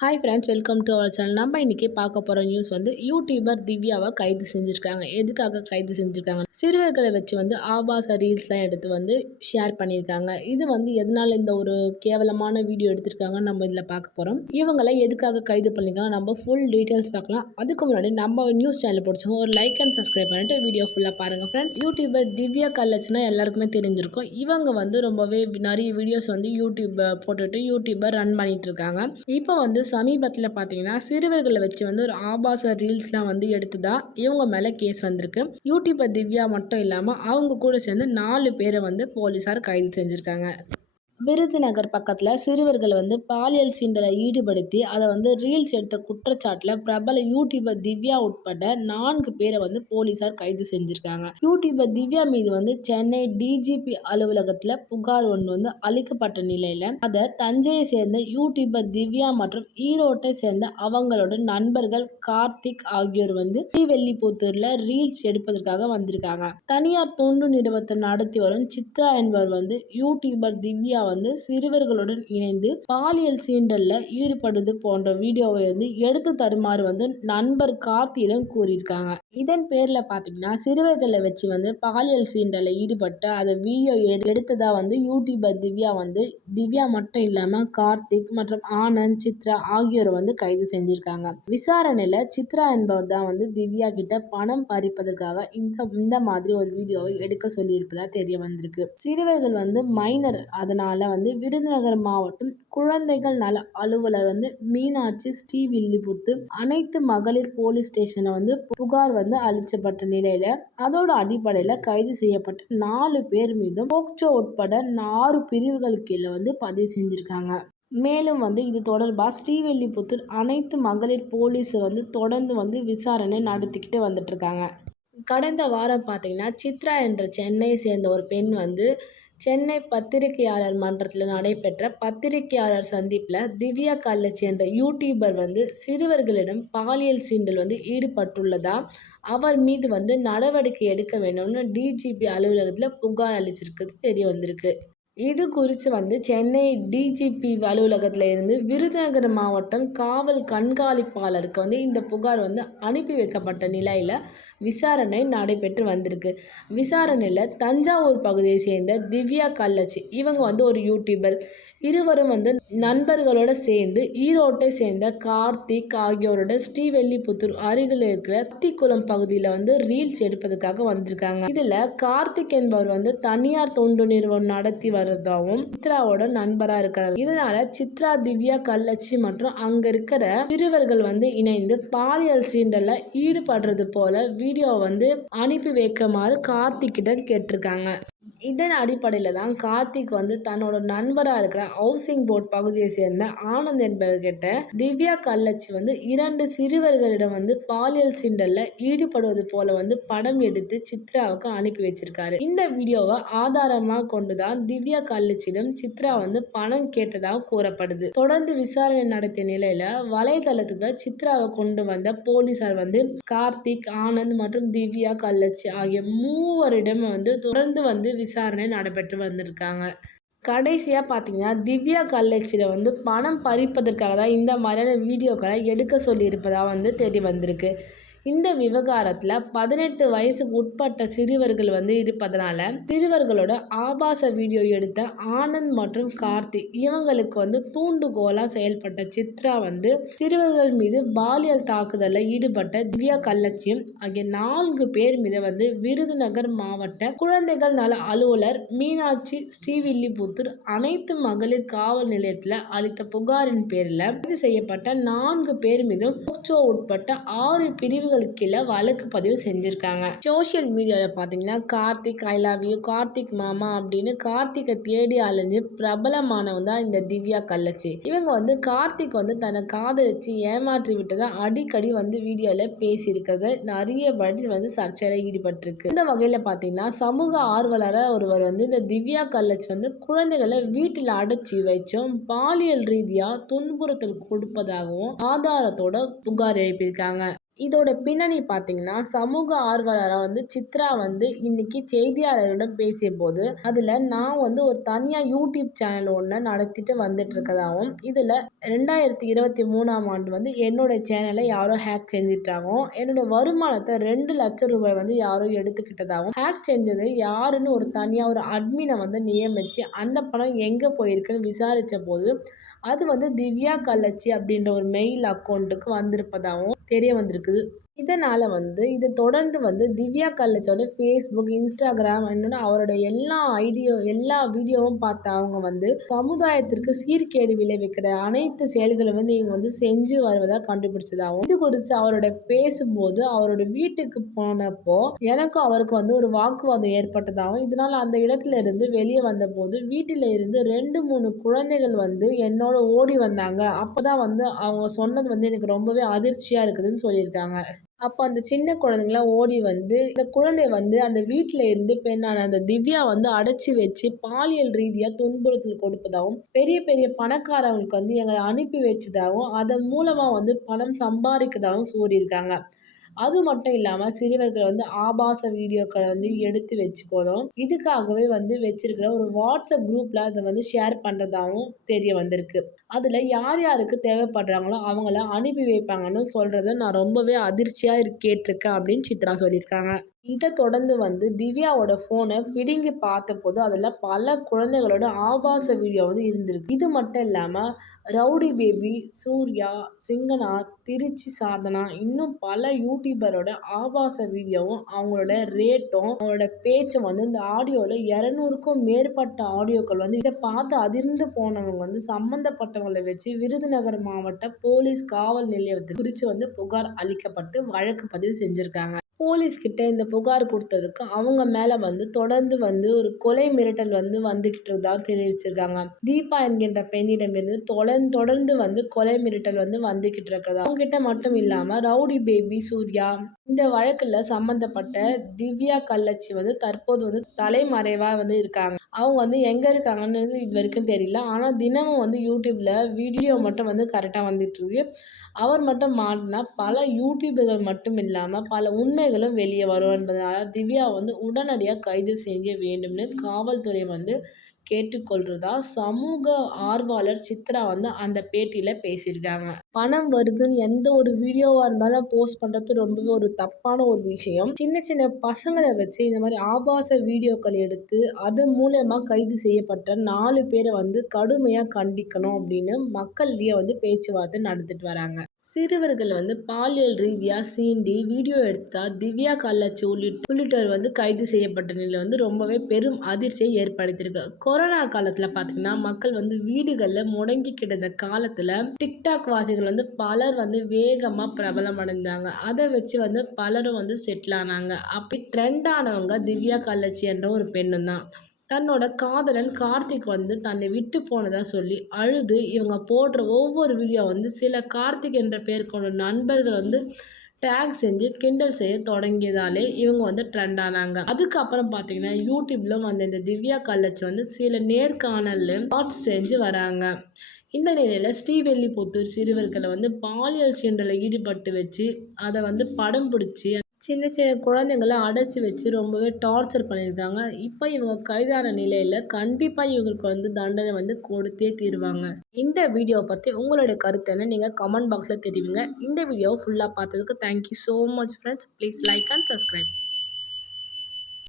Hi friends, welcome to our channel. நம்ம இன்றைக்கி பார்க்க போகிற நியூஸ் யூடியூபர் திவ்யாவை கைது செஞ்சுருக்காங்க. எதுக்காக கைது செஞ்சுருக்காங்க? சிறுவர்களை வச்சு ஆபாச ரீல்ஸ்லாம் எடுத்து ஷேர் பண்ணியிருக்காங்க. இது எதனால் இந்த ஒரு கேவலமான வீடியோ எடுத்திருக்காங்கன்னு நம்ம இதில் பார்க்க போகிறோம். இவங்களை எதுக்காக கைது பண்ணியிருக்காங்க நம்ம ஃபுல் டீட்டெயில்ஸ் பார்க்கலாம். அதுக்கு முன்னாடி நம்ம நியூஸ் சேனல் பிடிச்சவங்க ஒரு லைக் அண்ட் சப்ஸ்கிரைப் பண்ணிட்டு வீடியோ ஃபுல்லாக பாருங்கள் ஃப்ரெண்ட்ஸ். யூடியூபர் திவ்யா கல்லட்சுனா எல்லாருக்குமே தெரிஞ்சிருக்கும். இவங்க ரொம்பவே நிறைய வீடியோஸ் யூடியூப் போட்டுட்டு யூடியூபர் ரன் பண்ணிட்டு இருக்காங்க. இப்போ சமீபத்தில் பார்த்தீங்கன்னா சிறுவர்களை வச்சு ஒரு ஆபாச ரீல்ஸ்லாம் எடுத்ததா இவங்க மேலே கேஸ் வந்திருக்கு. யூடியூபர் திவ்யா மட்டும் இல்லாமல் அவங்க கூட சேர்ந்து 4 பேரை போலீஸார் கைது செஞ்சுருக்காங்க. விருதுநகர் பக்கத்தில் சிறுவர்கள் பாலியல் சீண்டலை ஈடுபடுத்தி அதை ரீல்ஸ் எடுத்த குற்றச்சாட்டில் பிரபல யூடியூபர் திவ்யா உட்பட 4 பேரை போலீஸார் கைது செஞ்சுருக்காங்க. யூடியூபர் திவ்யா மீது சென்னை டிஜிபி அலுவலகத்தில் புகார் ஒன்று அளிக்கப்பட்ட நிலையில் அதை தஞ்சையை சேர்ந்த யூடியூபர் திவ்யா மற்றும் ஈரோட்டை சேர்ந்த அவங்களோட நண்பர்கள் கார்த்திக் ஆகியோர் ஸ்ரீவில்லிபுத்தூரில் ரீல்ஸ் எடுப்பதற்காக வந்திருக்காங்க. தனியார் தொண்டு நிறுவனத்தை நடத்தி வரும் சித்ரா என்பவர் யூடியூபர் திவ்யா சிறுவர்களுடன் இணைந்து பாலியல் சீண்டல்ல ஈடுபடுவது போன்ற வீடியோவை எடுத்து தருமாறு நண்பர் கார்த்தியிடம் கூறியிருக்காங்க. இதன் பேர்ல பாத்தீங்கன்னா சிறுவர்களை வச்சு பாலியல் சீண்டல்ல ஈடுபட்டு அதை வீடியோ எடுத்ததா யூடியூபர் திவ்யா மட்டும் இல்லாம கார்த்திக் மற்றும் ஆனந்த், சித்ரா ஆகியோர் கைது செஞ்சிருக்காங்க. விசாரணையில சித்ரா என்பவர் தான் திவ்யா கிட்ட பணம் பறிப்பதற்காக இந்த மாதிரி ஒரு வீடியோவை எடுக்க சொல்லி இருப்பதா தெரிய வந்திருக்கு. சிறுவர்கள் மைனர், அதனால விருதுநகர் மாவட்டம் குழந்தைகள் நல அலுவலர் மீனாட்சி ஸ்ரீவில்லிபுத்தூர் அனைத்து மகளிர் போலீஸ் ஸ்டேஷன்ல புகார் அளிக்கப்பட்ட நிலையில அதோட அடிப்படையில கைது செய்யப்பட்ட 4 பேர் மீதும் போக்சோ உட்பட 6 பிரிவுகள் கீழே பதிவு செஞ்சிருக்காங்க. மேலும் இது தொடர்பாக ஸ்ரீவில்லிபுத்தூர் அனைத்து மகளிர் போலீஸ் தொடர்ந்து விசாரணை நடத்திக்கிட்டு வந்துட்டு இருக்காங்க. கடந்த வாரம் பார்த்தீங்கன்னா சித்ரா என்ற சென்னையை சேர்ந்த ஒரு பெண் சென்னை பத்திரிகையாளர் மன்றத்தில் நடைபெற்ற பத்திரிகையாளர் சந்திப்பில் திவ்யா கல்லட்சி என்ற யூடியூபர் சிறுவர்களிடம் பாலியல் சீண்டல் ஈடுபட்டுள்ளதா அவர் மீது நடவடிக்கை எடுக்க வேண்டும்னு டிஜிபி அலுவலகத்தில் புகார் அளிச்சிருக்கிறது தெரிய வந்திருக்கு. இது குறித்து சென்னை டிஜிபி அலுவலகத்தில் இருந்து விருதுநகர் மாவட்டம் காவல் கண்காணிப்பாளருக்கு இந்த புகார் அனுப்பி வைக்கப்பட்ட நிலையில் விசாரணை நடைபெற்று வந்திருக்கு. விசாரணையில் தஞ்சாவூர் பகுதியை சேர்ந்த திவ்யா கல்லட்சி இவங்க ஒரு யூடியூபர், இருவரும் நண்பர்களோட சேர்ந்து ஈரோட்டை சேர்ந்த கார்த்திக் ஆகியோரோட ஸ்ரீவில்லிபுத்தூர் அருகில் இருக்கிற அத்திக்குளம் பகுதியில் ரீல்ஸ் எடுப்பதற்காக வந்திருக்காங்க. இதுல கார்த்திக் என்பவர் தனியார் தொண்டு நிறுவனம் நடத்தி வர்றதாகவும் சித்ராவோட நண்பரா இருக்கிறார். இதனால சித்ரா, திவ்யா கல்லட்சி மற்றும் அங்க இருக்கிற சிறுவர்கள் இணைந்து பாலியல் சீண்டல்ல ஈடுபடுறது போல வீடியோ அனுப்பி வைக்குமாறு கார்த்திக் கிட்ட கேட்டிருக்காங்க. இதன் அடிப்படையில் தான் கார்த்திக் தன்னோட நண்பராக இருக்கிற ஹவுசிங் போர்ட் பகுதியை சேர்ந்த ஆனந்த் என்பவர்கிட்ட திவ்யா கல்லட்சி 2 சிறுவர்களிடம் பாலியல் சீண்டல்ல ஈடுபடுவது போல படம் எடுத்து சித்ராவுக்கு அனுப்பி வச்சிருக்காரு. இந்த வீடியோவை ஆதாரமாக கொண்டுதான் திவ்யா கல்லட்சியிடம் சித்ரா பணம் கேட்டதாக கூறப்படுது. தொடர்ந்து விசாரணை நடத்திய நிலையில வலைதளத்துக்கு சித்ராவை கொண்டு வந்த போலீசார் கார்த்திக், ஆனந்த் மற்றும் திவ்யா கல்லட்சி ஆகிய 3வரிடம் தொடர்ந்து விசாரணை நடைபெற்று வந்திருக்காங்க. கடைசியாக பார்த்தீங்கன்னா திவ்யா கல்லட்சியில் பணம் பறிப்பதற்காக தான் இந்த மாதிரியான வீடியோக்களை எடுக்க சொல்லியிருப்பதாக தெரிய வந்திருக்கு. இந்த விவகாரத்தில் 18 வயசுக்கு உட்பட்ட சிறுவர்கள் இருப்பதனால சிறுவர்களோட ஆபாச வீடியோ எடுத்த ஆனந்த் மற்றும் கார்த்திக் இவங்களுக்கு தூண்டுகோலாக செயல்பட்ட சித்ரா சிறுவர்கள் மீது பாலியல் தாக்குதலில் ஈடுபட்ட திவ்யா கல்லட்சியம் ஆகிய 4 பேர் மீது விருதுநகர் மாவட்ட குழந்தைகள் நல அலுவலர் மீனாட்சி ஸ்ரீவில்லிபுத்தூர் அனைத்து மகளிர் காவல் நிலையத்தில் அளித்த புகாரின் பேரில் கைது செய்யப்பட்ட 4 பேர் மீதும் போக்சோ உட்பட்ட 6 பிரிவுகள் கீழே வழக்கு பதிவு செஞ்சிருக்காங்க. சோசியல் மீடியாவில் பார்த்தீங்கன்னா Karthik I love you, Karthik மாமா அப்படின்னு கார்த்திகை தேடி அலைஞ்சு பிரபலமானவங்க தான் இந்த திவ்யா கல்லட்சி. இவங்க கார்த்திக் தன்னை காதலிச்சு ஏமாற்றி விட்டதா அடிக்கடி வீடியோவில் பேசியிருக்கிறத நிறைய வாட்டி சர்ச்சையில் ஈடுபட்டிருக்கு. இந்த வகையில் பார்த்தீங்கன்னா சமூக ஆர்வலராக ஒருவர் இந்த திவ்யா கல்லட்சி குழந்தைகளை வீட்டில் அடைச்சி வச்சும் பாலியல் ரீதியாக துன்புறுத்தல் கொடுப்பதாகவும் ஆதாரத்தோட புகார் எழுப்பியிருக்காங்க. இதோட பின்னணி பார்த்தீங்கன்னா, சமூக ஆர்வலரா வந்து சித்ரா வந்து இன்னைக்கு செய்தியாளர்களிடம் பேசியபோது, அதில நான் வந்து ஒரு தனியா யூடியூப் சேனல் ஒண்ண நடத்திட்டு வந்துட்டுருக்கதாவும், இதில 2023ஆம் ஆண்டு வந்து என்னோட சேனல யாரோ ஹேக் செஞ்சுட்டாகவும், என்னோட வருமானத்த ரூ. 2,00,000 வந்து யாரோ எடுத்துக்கிட்டதாகவும், ஹேக் செஞ்சது யாருன்னு ஒரு தனியா ஒரு அட்மின வந்து நியமிச்சு, அந்த பணம் எங்க போயிருக்குன்னு விசாரிச்சபோது, அது வந்து திவ்யா கள்ளச்சி அப்படின்ற ஒரு மெயில் அக்கவுண்ட்டுக்கு வந்திருப்பதாகவும் தெரிய வந்திருக்குது. இதனால வந்து இத தொடர்ந்து வந்து திவ்யா கள்ளச்சோட Facebook, Instagram இன்னொன்னு அவருடைய எல்லா வீடியோவும் பார்த்த அவங்க வந்து சமுதாயத்திற்கு சீர்கேடு விளைவிக்கிற அனைத்து செயல்களும் வந்து இவங்க வந்து செஞ்சு வருவதா கண்டுபிடிச்சதாகவும், இது குறித்து அவரோட பேசும்போது அவரோட வீட்டுக்கு போனப்போ எனக்கும் அவருக்கும் வந்து ஒரு வாக்குவாதம் ஏற்பட்டதாகவும், இதனால அந்த இடத்துல இருந்து வெளிய வந்தபோது வீட்டில இருந்து 2, 3 குழந்தைகள் வந்து என்னோட ஓடி வந்தாங்க. அப்பதான் வந்து அவங்க சொன்னது வந்து எனக்கு ரொம்பவே அதிர்ச்சியா இருக்குதுன்னு சொல்லியிருக்காங்க. அப்ப அந்த சின்ன குழந்தைங்கலாம் ஓடி வந்து, இந்த குழந்தை வந்து அந்த வீட்ல இருந்து பெண்ணான அந்த திவ்யா வந்து அடைச்சு வச்சு பாலியல் ரீதியா துன்புறுத்தல் கொடுப்பதாகவும், பெரிய பெரிய பணக்காரங்களுக்கு வந்து எங்கள அனுப்பி வச்சதாகவும், அதன் மூலமா வந்து பணம் சம்பாரிக்கிறதாகவும் கூறியிருக்காங்க. அது மட்டும் இல்லாம சிறுவர்கள் வந்து ஆபாச வீடியோக்கள வந்து எடுத்து வச்சுக்கணும். இதுக்காகவே வந்து வச்சிருக்கிற ஒரு வாட்ஸ்அப் குரூப்ல அத வந்து ஷேர் பண்றதாவும் தெரிய வந்திருக்கு. அதுல யார் யாருக்கு தேவைப்படுறாங்களோ அவங்கள அனுப்பி வைப்பாங்கன்னு சொல்றத நான் ரொம்பவே அதிர்ச்சியா கேட்டுருக்கேன் அப்படின்னு சித்ரா சொல்லியிருக்காங்க. இத தொடர்ந்து வந்து திவ்யாவோட ஃபோன பிடுங்கி பார்த்தபோது, அதில பல குழந்தைகளோட ஆபாச வீடியோ வந்து இருந்திருக்கு. இது மட்டும் இல்லாம ரவுடி பேபி, சூர்யா, சிங்கநாத், திருச்சி சாதனா இன்னும் பல யூடியூபரோட ஆபாச வீடியோவும், அவங்களோட ரேட்டும், அவங்களோட பேச்சும் வந்து இந்த ஆடியோல 200க்கும் மேற்பட்ட ஆடியோக்கள் வந்து இத பார்த்து அதிர்ந்து போனவங்க வந்து சம்மந்தப்பட்டவங்கள வச்சு விருதுநகர் மாவட்ட போலீஸ் காவல் நிலையத்தில குறிச்சு வந்து புகார் அளிக்கப்பட்டு வழக்கு பதிவு செஞ்சிருக்காங்க. போலீஸ் கிட்ட இந்த புகார் குடுத்ததுக்கு, அவங்க மேல வந்து தொடர்ந்து வந்து ஒரு கொலை மிரட்டல் வந்து வந்துகிட்டு இருந்ததா தெரிவிச்சிருக்காங்க. தீபா என்கின்ற பெண்ணிடமிருந்து தொடர்ந்து வந்து கொலை மிரட்டல் வந்து வந்துகிட்டு இருக்கிறதா, அவங்ககிட்ட மட்டும் இல்லாம ரவுடி பேபி சூர்யா இந்த வழக்குல சம்பந்தப்பட்ட திவ்யா கள்ளச்சி வந்து தற்போது வந்து தலைமறைவா வந்து இருக்காங்க. அவங்க வந்து எங்க இருக்காங்கன்னு இதுவரைக்கும் தெரியல. ஆனா தினமும் வந்து யூடியூப்ல வீடியோ மட்டும் வந்து கரெக்ட்டா வந்துட்டு இருக்கு. அவர் மட்டும் மாட்டுனா பல யூடியூபர்கள் மட்டும் இல்லாம பல உண்மைகளும் வெளிய வரும் என்பதனால திவ்யா வந்து உடனடியா கைது செய்ய வேண்டும்னு காவல்துறை வந்து கேட்டுக்கொள்றதா சமூக ஆர்வலர் சித்ரா வந்து அந்த பேட்டியில பேசியிருக்காங்க. பணம் வருதுன்னு எந்த ஒரு வீடியோவா இருந்தாலும் போஸ்ட் பண்றது ரொம்பவே ஒரு தப்பான ஒரு விஷயம். சின்ன சின்ன பசங்கள வச்சு இந்த மாரி ஆபாச வீடியோக்கள் எடுத்து அது மூலியமா கைது செய்யப்பட்ட 4 பேர வந்து கடுமையா கண்டிக்கணும் அப்படின்னு மக்களிடையே வந்து பேச்சுவார்த்தை நடத்திட்டு வராங்க. சிறுவர்கள் வந்து பாலியல் ரீதியா சீண்டி வீடியோ எடுத்தா திவ்யா கள்ளச்சி உள்ளிட்டோர் வந்து கைது செய்யப்பட்ட நிலை வந்து ரொம்பவே பெரும் அதிர்ச்சியை ஏற்படுத்தியிருக்கு. கொரோனா காலத்துல பார்த்தீங்கன்னா மக்கள் வந்து வீடுகள்ல முடங்கி கிடந்த காலத்துல டிக்டாக் வாசிகள் வந்து பலர் வந்து வேகமா பிரபலம் அடைந்தாங்க. அதை வச்சு வந்து பலரும் வந்து செட்டில் ஆனாங்க. அப்படி ட்ரெண்ட் ஆனவங்க திவ்யா கள்ளச்சி என்ற ஒரு பெண்ணும் தான். தன்னோட காதலன் கார்த்திக் வந்து தன்னை விட்டு போனதா சொல்லி அழுது இவங்க போடுற ஒவ்வொரு வீடியோ வந்து சில கார்த்திக் என்ற பேர் கொண்ட நண்பர்கள் வந்து டேக் செஞ்சு கிண்டல் செய்ய தொடங்கியதாலே இவங்க வந்து ட்ரெண்ட் ஆனாங்க. அதுக்கப்புறம் பார்த்தீங்கன்னா யூடியூப்ல வந்து இந்த திவ்யா கள்ளச்சி வந்து சில நேர்காணல்ல ஷார்ட்ஸ் செஞ்சு வராங்க. இந்த நிலையில ஸ்ரீவில்லிபுத்தூர் சிறுவர்களை வந்து பாலியல் சீண்டலில் ஈடுபட்டு வச்சு அதை வந்து படம் பிடிச்சி சின்ன சின்ன குழந்தைங்கள அடைச்சி வச்சு ரொம்பவே டார்ச்சர் பண்ணியிருக்காங்க. இப்போ இவங்க கைதான நிலையில கண்டிப்பா இவங்களுக்கு வந்து தண்டனை வந்து கொடுத்தே தீருவாங்க. இந்த வீடியோவ பத்தி உங்களுடைய கருத்து என்ன? நீங்க கமெண்ட் பாக்ஸ்ல தெரிவிங்க. இந்த வீடியோவ ஃபுல்லா பார்த்ததுக்கு thank you so much friends. Please like and subscribe.